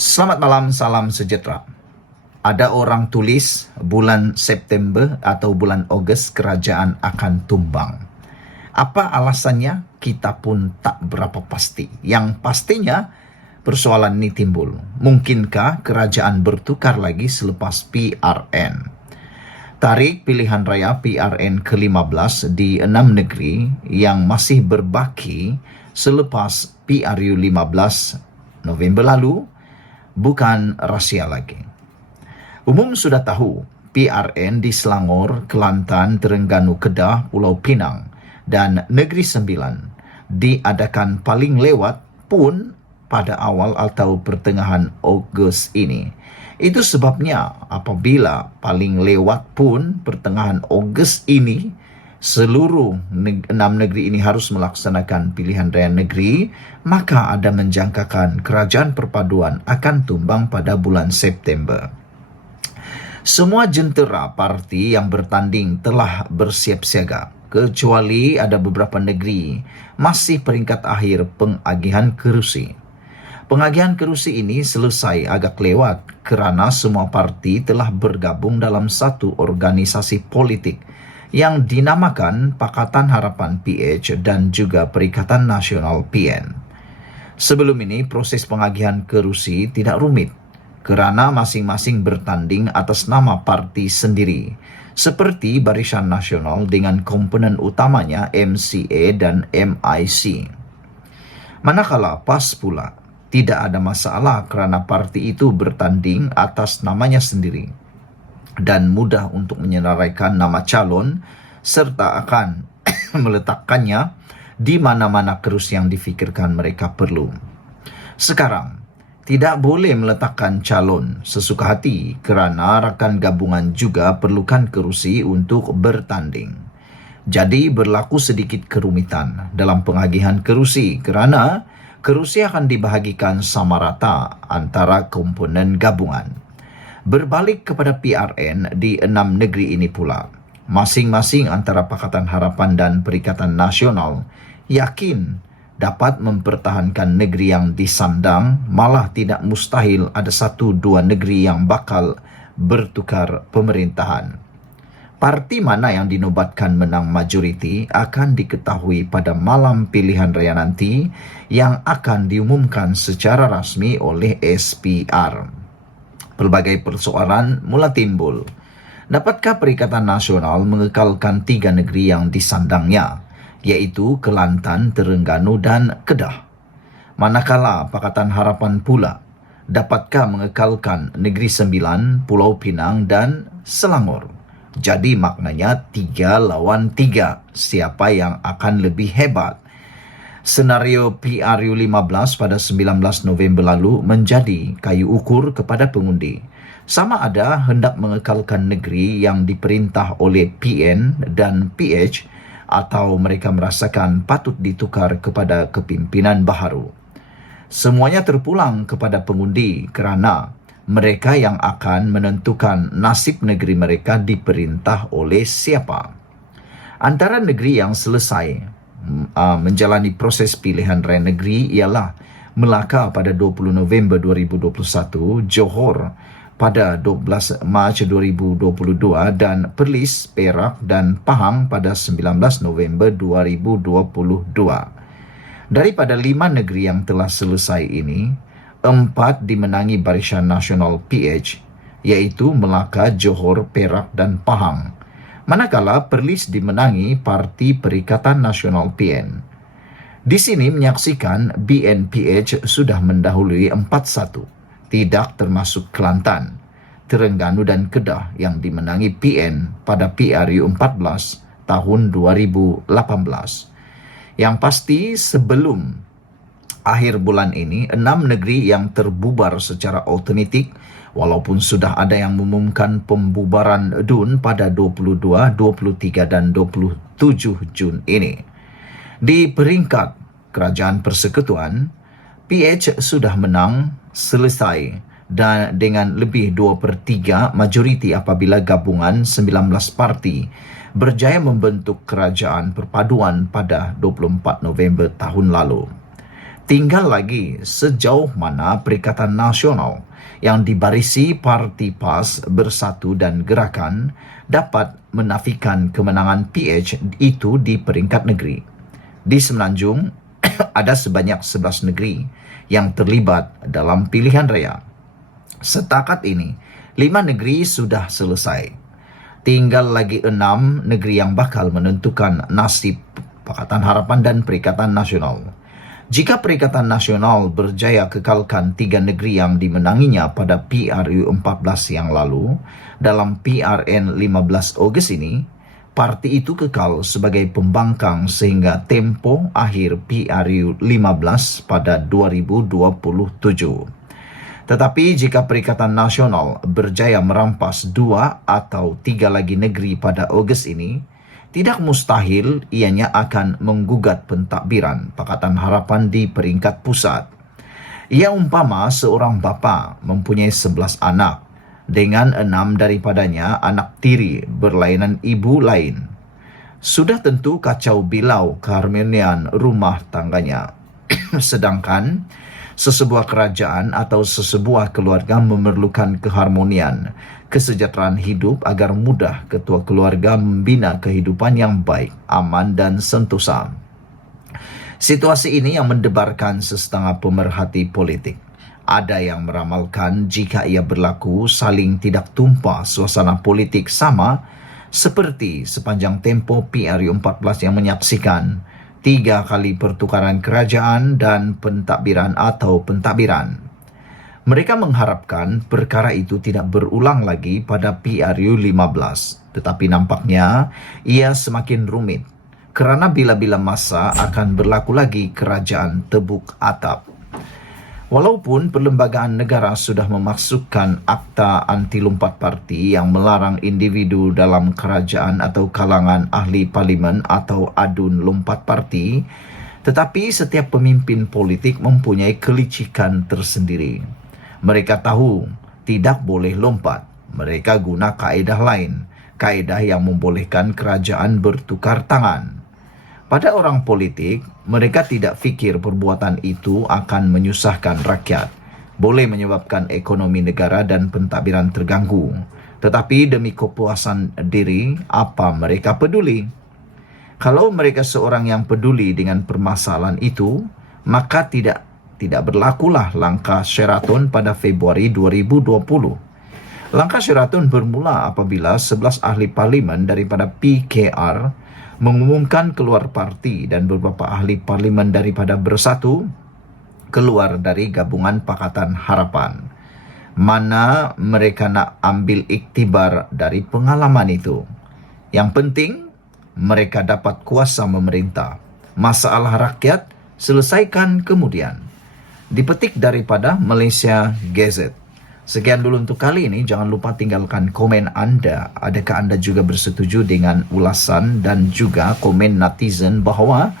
Selamat malam, salam sejahtera. Ada orang tulis bulan September atau bulan Ogos kerajaan akan tumbang. Apa alasannya? Kita pun tak berapa pasti. Yang pastinya persoalan ini timbul. Mungkinkah kerajaan bertukar lagi selepas PRN? Tarikh pilihan raya PRN ke-15 di 6 negeri yang masih berbaki selepas PRU 15 November lalu bukan rahsia lagi. Umum sudah tahu, PRN di Selangor, Kelantan, Terengganu, Kedah, Pulau Pinang dan Negeri Sembilan diadakan paling lewat pun pada awal atau pertengahan Ogos ini. Itu sebabnya apabila paling lewat pun pertengahan Ogos ini, seluruh 6 negeri ini harus melaksanakan pilihan raya negeri, maka ada menjangkakan kerajaan perpaduan akan tumbang pada bulan September. Semua jentera parti yang bertanding telah bersiap siaga, kecuali ada beberapa negeri masih peringkat akhir pengagihan kerusi. Pengagihan kerusi ini selesai agak lewat kerana semua parti telah bergabung dalam satu organisasi politik yang dinamakan Pakatan Harapan PH dan juga Perikatan Nasional PN. Sebelum ini proses pengagihan kerusi tidak rumit kerana masing-masing bertanding atas nama parti sendiri, seperti Barisan Nasional dengan komponen utamanya MCA dan MIC. Manakala PAS pula tidak ada masalah kerana parti itu bertanding atas namanya sendiri dan mudah untuk menyenaraikan nama calon serta akan meletakkannya di mana-mana kerusi yang difikirkan mereka perlu. Sekarang, tidak boleh meletakkan calon sesuka hati kerana rakan gabungan juga perlukan kerusi untuk bertanding. Jadi berlaku sedikit kerumitan dalam pengagihan kerusi kerana kerusi akan dibahagikan sama rata antara komponen gabungan. Berbalik kepada PRN di 6 negeri ini pula, masing-masing antara Pakatan Harapan dan Perikatan Nasional yakin dapat mempertahankan negeri yang disandang, malah tidak mustahil ada 1-2 negeri yang bakal bertukar pemerintahan. Parti mana yang dinobatkan menang majoriti akan diketahui pada malam pilihan raya nanti yang akan diumumkan secara rasmi oleh SPR. Pelbagai persoalan mula timbul. Dapatkah Perikatan Nasional mengekalkan 3 negeri yang disandangnya, iaitu Kelantan, Terengganu dan Kedah? Manakala Pakatan Harapan pula, dapatkah mengekalkan Negeri Sembilan, Pulau Pinang dan Selangor? Jadi maknanya 3 lawan 3. Siapa yang akan lebih hebat? Senario PRU 15 pada 19 November lalu menjadi kayu ukur kepada pengundi. Sama ada hendak mengekalkan negeri yang diperintah oleh PN dan PH atau mereka merasakan patut ditukar kepada kepimpinan baharu. Semuanya terpulang kepada pengundi kerana mereka yang akan menentukan nasib negeri mereka diperintah oleh siapa. Antara negeri yang selesai menjalani proses pilihan raya negeri ialah Melaka pada 20 November 2021, Johor pada 12 Mac 2022 dan Perlis, Perak dan Pahang pada 19 November 2022. Daripada 5 negeri yang telah selesai ini, 4 dimenangi Barisan Nasional PH, iaitu Melaka, Johor, Perak dan Pahang. Manakala Perlis dimenangi Parti Perikatan Nasional PN. Di sini menyaksikan BNPH sudah mendahului 4-1, tidak termasuk Kelantan, Terengganu dan Kedah yang dimenangi PN pada PRU 14 tahun 2018. Yang pasti sebelum akhir bulan ini, 6 negeri yang terbubar secara otomatik, walaupun sudah ada yang mengumumkan pembubaran DUN pada 22, 23 dan 27 Jun ini. Di peringkat Kerajaan Persekutuan, PH sudah menang selesai dan dengan lebih 2/3 majoriti apabila gabungan 19 parti berjaya membentuk kerajaan perpaduan pada 24 November tahun lalu. Tinggal lagi sejauh mana Perikatan Nasional yang dibarisi Parti PAS, Bersatu dan Gerakan dapat menafikan kemenangan PH itu di peringkat negeri. Di Semenanjung, ada sebanyak 11 negeri yang terlibat dalam pilihan raya. Setakat ini, 5 negeri sudah selesai. Tinggal lagi 6 negeri yang bakal menentukan nasib Pakatan Harapan dan Perikatan Nasional. Jika Perikatan Nasional berjaya kekalkan 3 negeri yang dimenanginya pada PRU 14 yang lalu, dalam PRN 15 Ogos ini, parti itu kekal sebagai pembangkang sehingga tempo akhir PRU 15 pada 2027. Tetapi jika Perikatan Nasional berjaya merampas 2 atau 3 lagi negeri pada Ogos ini, tidak mustahil ianya akan menggugat pentadbiran Pakatan Harapan di peringkat pusat. Ia umpama seorang bapa mempunyai 11 anak, dengan 6 daripadanya anak tiri berlainan ibu lain. Sudah tentu kacau bilau keharmonian rumah tangganya. Sedangkan sesebuah kerajaan atau sesebuah keluarga memerlukan keharmonian, kesejahteraan hidup agar mudah ketua keluarga membina kehidupan yang baik, aman dan sentosa. Situasi ini yang mendebarkan setengah pemerhati politik. Ada yang meramalkan jika ia berlaku saling tidak tumpah suasana politik sama seperti sepanjang tempo PRU 14 yang menyaksikan 3 kali pertukaran kerajaan dan pentadbiran atau pentadbiran. Mereka mengharapkan perkara itu tidak berulang lagi pada PRU 15, tetapi nampaknya ia semakin rumit kerana bila-bila masa akan berlaku lagi kerajaan tebuk atap. Walaupun Perlembagaan Negara sudah memasukkan Akta Anti Lompat Parti yang melarang individu dalam kerajaan atau kalangan ahli parlimen atau adun lompat parti, tetapi setiap pemimpin politik mempunyai kelicikan tersendiri. Mereka tahu tidak boleh lompat. Mereka guna kaedah lain, kaedah yang membolehkan kerajaan bertukar tangan. Pada orang politik, mereka tidak fikir perbuatan itu akan menyusahkan rakyat, boleh menyebabkan ekonomi negara dan pentadbiran terganggu. Tetapi demi kepuasan diri, apa mereka peduli? Kalau mereka seorang yang peduli dengan permasalahan itu, maka tidak berlakulah langkah Sheraton pada Februari 2020. Langkah Sheraton bermula apabila 11 ahli parlimen daripada PKR mengumumkan keluar parti dan beberapa ahli parlimen daripada Bersatu keluar dari gabungan Pakatan Harapan. Mana mereka nak ambil iktibar dari pengalaman itu? Yang penting, mereka dapat kuasa memerintah. Masalah rakyat selesaikan kemudian. Dipetik daripada Malaysia Gazette. Sekian dulu untuk kali ini. Jangan lupa tinggalkan komen anda. Adakah anda juga bersetuju dengan ulasan dan juga komen netizen bahawa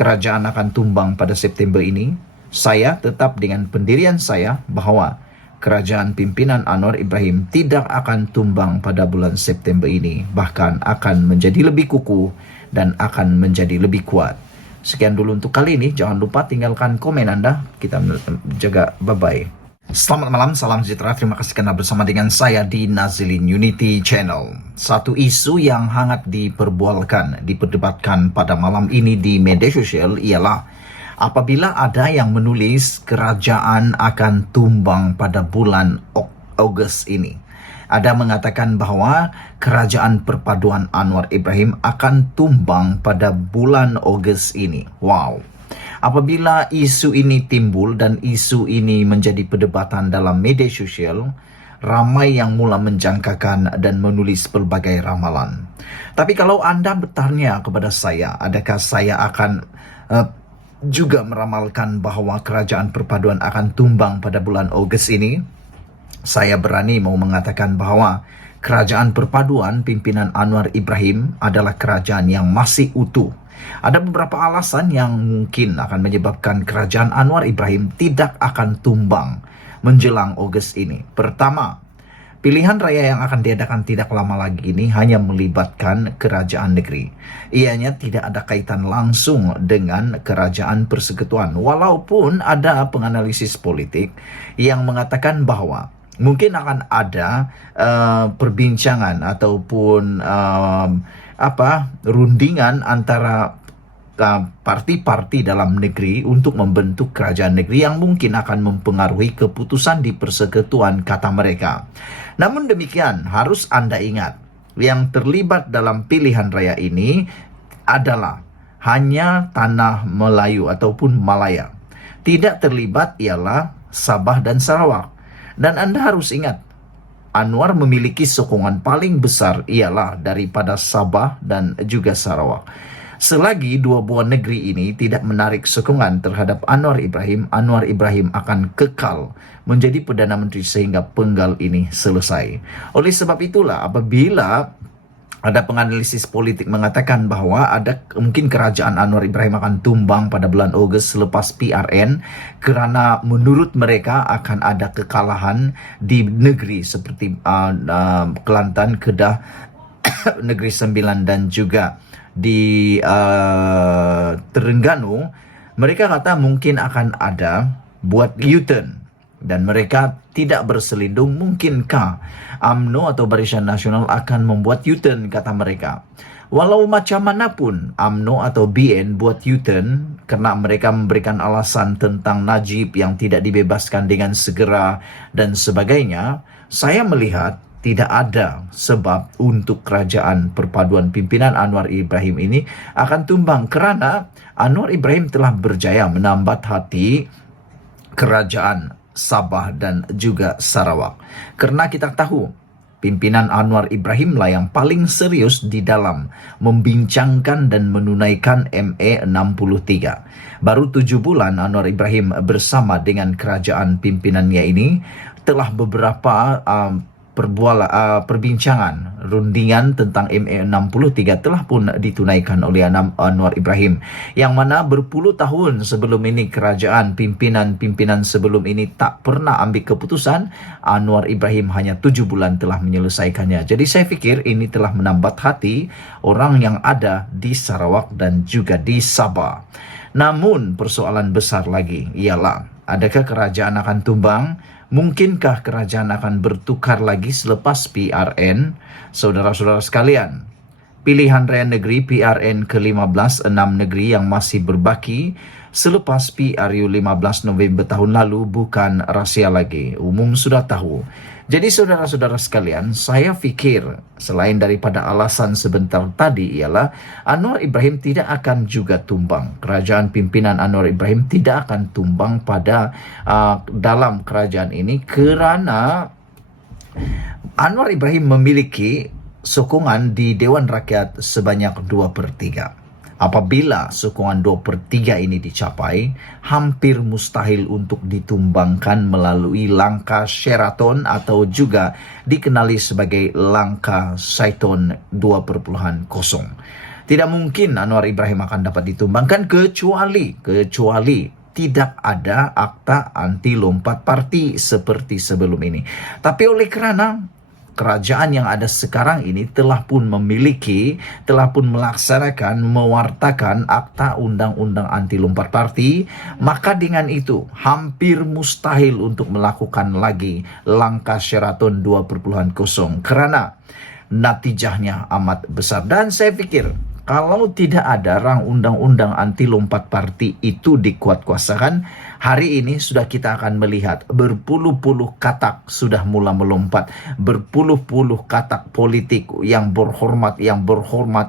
kerajaan akan tumbang pada September ini? Saya tetap dengan pendirian saya bahawa kerajaan pimpinan Anwar Ibrahim tidak akan tumbang pada bulan September ini. Bahkan akan menjadi lebih kukuh dan akan menjadi lebih kuat. Sekian dulu untuk kali ini. Jangan lupa tinggalkan komen anda. Kita jaga. Bye-bye. Selamat malam, salam sejahtera. Terima kasih kerana bersama dengan saya di Nazilin Unity Channel. Satu isu yang hangat diperdebatkan pada malam ini di media sosial ialah apabila ada yang menulis kerajaan akan tumbang pada bulan Ogos ini. Ada mengatakan bahawa kerajaan perpaduan Anwar Ibrahim akan tumbang pada bulan Ogos ini. Wow. Apabila isu ini timbul dan isu ini menjadi perdebatan dalam media sosial, ramai yang mula menjangkakan dan menulis pelbagai ramalan. Tapi kalau anda bertanya kepada saya, adakah saya akan juga meramalkan bahawa kerajaan perpaduan akan tumbang pada bulan Ogos ini? Saya berani mau mengatakan bahawa kerajaan perpaduan pimpinan Anwar Ibrahim adalah kerajaan yang masih utuh. Ada beberapa alasan yang mungkin akan menyebabkan kerajaan Anwar Ibrahim tidak akan tumbang menjelang Ogos ini. Pertama, Pilihan raya yang akan diadakan tidak lama lagi ini hanya melibatkan kerajaan negeri. Ianya tidak ada kaitan langsung dengan kerajaan persekutuan. Walaupun ada penganalisis politik yang mengatakan bahwa mungkin akan ada perbincangan ataupun rundingan antara parti-parti dalam negeri untuk membentuk kerajaan negeri yang mungkin akan mempengaruhi keputusan di persekutuan, kata mereka. Namun demikian, harus Anda ingat, yang terlibat dalam pilihan raya ini adalah hanya tanah Melayu ataupun Malaya. Tidak terlibat ialah Sabah dan Sarawak. Dan Anda harus ingat, Anwar memiliki sokongan paling besar ialah daripada Sabah dan juga Sarawak. Selagi dua buah negeri ini tidak menarik sokongan terhadap Anwar Ibrahim akan kekal menjadi Perdana Menteri sehingga penggal ini selesai. Oleh sebab itulah, apabila ada penganalisis politik mengatakan bahwa ada mungkin kerajaan Anwar Ibrahim akan tumbang pada bulan Ogos selepas PRN kerana menurut mereka akan ada kekalahan di negeri seperti Kelantan, Kedah, Negeri Sembilan dan juga di Terengganu, mereka kata mungkin akan ada buat U-turn dan mereka tidak berselindung. Mungkinkah UMNO atau Barisan Nasional akan membuat U-turn, kata mereka. Walau macam manapun UMNO atau BN buat U-turn karena mereka memberikan alasan tentang Najib yang tidak dibebaskan dengan segera dan sebagainya, saya melihat tidak ada sebab untuk kerajaan perpaduan pimpinan Anwar Ibrahim ini akan tumbang kerana Anwar Ibrahim telah berjaya menambat hati kerajaan Sabah dan juga Sarawak. Kerana kita tahu pimpinan Anwar Ibrahim lah yang paling serius di dalam membincangkan dan menunaikan MA63. Baru 7 bulan Anwar Ibrahim bersama dengan kerajaan pimpinannya ini telah beberapa perbincangan, rundingan tentang MA63 telah pun ditunaikan oleh Anwar Ibrahim, yang mana berpuluh tahun sebelum ini kerajaan pimpinan sebelum ini tak pernah ambil keputusan. Anwar Ibrahim hanya 7 bulan telah menyelesaikannya. Jadi saya fikir ini telah menambat hati orang yang ada di Sarawak dan juga di Sabah. Namun persoalan besar lagi ialah, adakah kerajaan akan tumbang? Mungkinkah kerajaan akan bertukar lagi selepas PRN? Saudara-saudara sekalian, pilihan raya negeri PRN ke-15, 6 negeri yang masih berbaki selepas PRU 15 November tahun lalu bukan rahsia lagi. Umum sudah tahu. Jadi saudara-saudara sekalian, saya fikir selain daripada alasan sebentar tadi ialah Anwar Ibrahim tidak akan juga tumbang. Kerajaan pimpinan Anwar Ibrahim tidak akan tumbang pada dalam kerajaan ini kerana Anwar Ibrahim memiliki sokongan di Dewan Rakyat sebanyak 2/3. Apabila sokongan 2/3 ini dicapai, hampir mustahil untuk ditumbangkan melalui langkah Sheraton atau juga dikenali sebagai langkah Saiton 2.0. Tidak mungkin Anwar Ibrahim akan dapat ditumbangkan kecuali tidak ada akta anti lompat parti seperti sebelum ini. Tapi oleh kerana kerajaan yang ada sekarang ini telah pun melaksanakan, mewartakan akta undang-undang anti lompat parti, maka dengan itu hampir mustahil untuk melakukan lagi langkah Sheraton 2.0 kerana natijahnya amat besar. Dan saya fikir kalau tidak ada rang undang-undang anti lompat parti itu dikuatkuasakan, hari ini sudah kita akan melihat berpuluh-puluh katak sudah mula melompat. Berpuluh-puluh katak politik yang berhormat,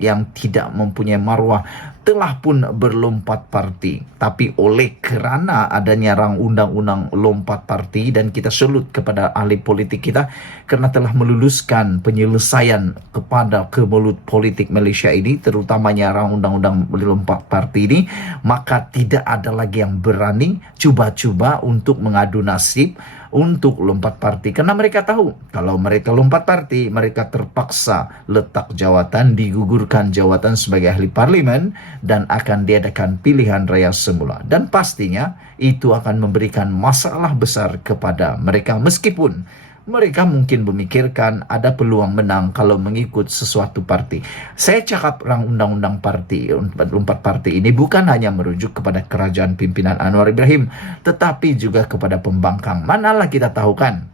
yang tidak mempunyai marwah telah pun berlompat parti. Tapi oleh kerana adanya rang undang-undang lompat parti, dan kita salut kepada ahli politik kita kerana telah meluluskan penyelesaian kepada kemelut politik Malaysia ini, terutamanya rang undang-undang lompat parti ini, maka tidak ada lagi yang berani cuba-cuba untuk mengadu nasib untuk lompat parti. Karena mereka tahu kalau mereka lompat parti, mereka terpaksa letak jawatan, digugurkan jawatan sebagai ahli parlimen dan akan diadakan pilihan raya semula. Dan pastinya itu akan memberikan masalah besar kepada mereka, meskipun mereka mungkin memikirkan ada peluang menang kalau mengikut sesuatu parti. Saya cakap undang-undang parti, empat parti ini bukan hanya merujuk kepada kerajaan pimpinan Anwar Ibrahim, tetapi juga kepada pembangkang. Manalah kita tahu kan,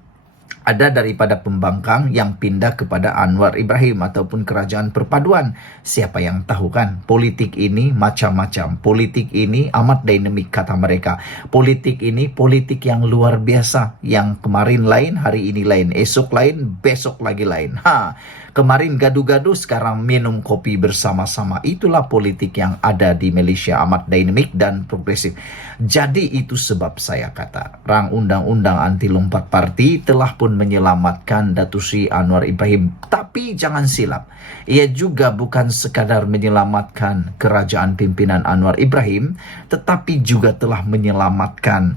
ada daripada pembangkang yang pindah kepada Anwar Ibrahim ataupun kerajaan perpaduan. Siapa yang tahu kan? Politik ini macam-macam. Politik ini amat dinamik kata mereka. Politik ini politik yang luar biasa. Yang kemarin lain, hari ini lain. Esok lain, besok lagi lain. Kemarin gaduh-gaduh, sekarang minum kopi bersama-sama. Itulah politik yang ada di Malaysia, amat dinamik dan progresif. Jadi itu sebab saya kata, rang undang-undang anti lompat parti telah pun menyelamatkan Datuk Seri Anwar Ibrahim. Tapi jangan silap, ia juga bukan sekadar menyelamatkan kerajaan pimpinan Anwar Ibrahim, tetapi juga telah menyelamatkan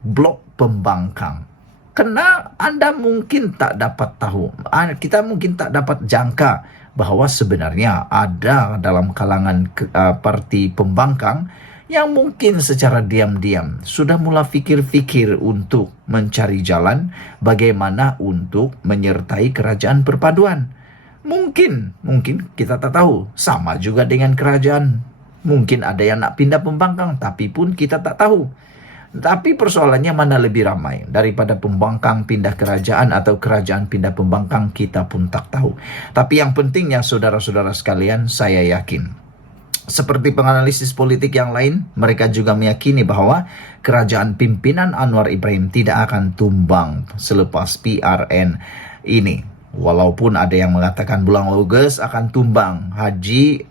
blok pembangkang. Karena Anda mungkin tak dapat tahu, kita mungkin tak dapat jangka bahwa sebenarnya ada dalam kalangan parti pembangkang yang mungkin secara diam-diam sudah mulai fikir-fikir untuk mencari jalan bagaimana untuk menyertai kerajaan perpaduan. Mungkin kita tak tahu. Sama juga dengan kerajaan. Mungkin ada yang nak pindah pembangkang, tapi pun kita tak tahu. Tapi persoalannya mana lebih ramai, daripada pembangkang pindah kerajaan atau kerajaan pindah pembangkang, kita pun tak tahu. Tapi yang pentingnya saudara-saudara sekalian, saya yakin seperti penganalisis politik yang lain, mereka juga meyakini bahwa kerajaan pimpinan Anwar Ibrahim tidak akan tumbang selepas PRN ini. Walaupun ada yang mengatakan bulan Ogos akan tumbang, Hadi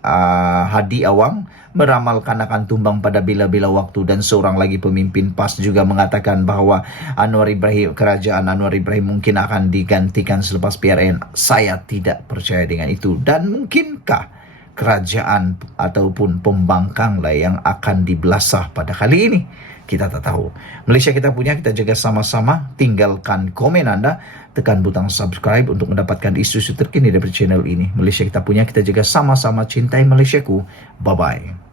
Awang meramalkan akan tumbang pada bila-bila waktu, dan seorang lagi pemimpin PAS juga mengatakan bahwa kerajaan Anwar Ibrahim mungkin akan digantikan selepas PRN. Saya tidak percaya dengan itu. Dan mungkinkah kerajaan ataupun pembangkang lah yang akan dibelasah pada kali ini? Kita tak tahu. Malaysia kita punya, kita jaga sama-sama. Tinggalkan komen Anda, tekan butang subscribe untuk mendapatkan isu-isu terkini dari channel ini. Malaysia kita punya, kita jaga sama-sama. Cintai Malaysiaku. Bye-bye.